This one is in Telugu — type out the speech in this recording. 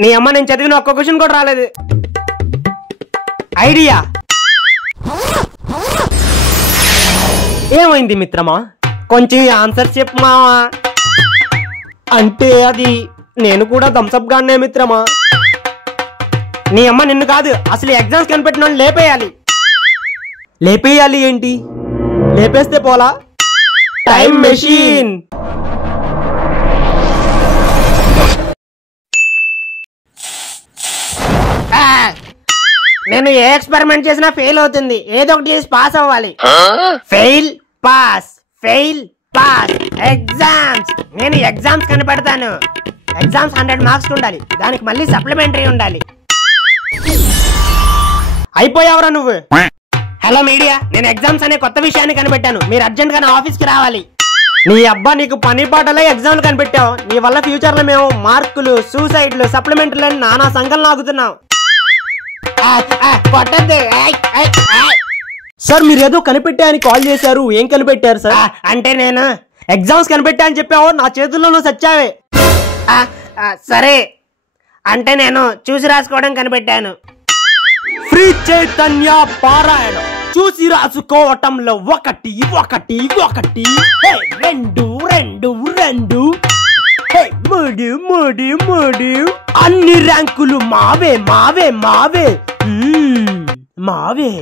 నీ అమ్మ నేను చదివిన ఒక్క క్వశ్చన్ కూడా రాలేదు. ఐడియా ఏమైంది మిత్రమా? కొంచెం ఆన్సర్ చెప్పు మావా. అంటే అది నేను కూడా థమ్సప్ గానే మిత్రమా. నీ అమ్మ నిన్ను కాదు, అసలు ఎగ్జామ్స్ కనిపెట్టిన వాళ్ళు లేపేయాలి. లేపేయాలి ఏంటి? లేపేస్తే పోలా? Time machine. నేను ఏ ఎక్స్పెరిమెంట్ చేసినా ఫెయిల్ అవుతుంది. ఏదో ఒకటి చేసి పాస్ అవ్వాలి. Fail pass, fail pass. Exams, నేను ఎగ్జామ్స్ కనిపెడతాను. ఎగ్జామ్స్ 100 మార్క్స్ ఉండాలి, దానికి మళ్ళీ సప్లిమెంటరీ ఉండాలి. అయిపోయావరా నువ్వు? హలో మీడియా, నేను ఎగ్జామ్స్ అనే కొత్త విషయాన్ని కనిపెట్టాను. మీరు అర్జెంట్ గా నా ఆఫీస్ కి రావాలి. నీ అబ్బా నీకు పని పాటలే ఎగ్జామ్లు కనిపెట్టావు. నీ వల్ల ఫ్యూచర్ లో మేము మార్కులు, సూసైడ్లు, సప్లిమెంటరీలు అని నానా సంఘం లాగుతున్నాం. సార్ మీరు ఏదో కనిపెట్టాయని కాల్ చేశారు. ఏం కనిపెట్టారు సార్? అంటే నేను ఎగ్జామ్స్ కనిపెట్టా అని చెప్పావు, నా చేతుల్లో నువ్వు సచ్చావే. సరే, అంటే నేను చూసి రాసుకోవడం కనిపెట్టాను. ఫ్రీ చైతన్య పారాయణం. చూసి రాసుకోవటంలో 1 1 1 2 2 2 3 3 3 అన్ని ర్యాంకులు మావే మావే మావే మావే.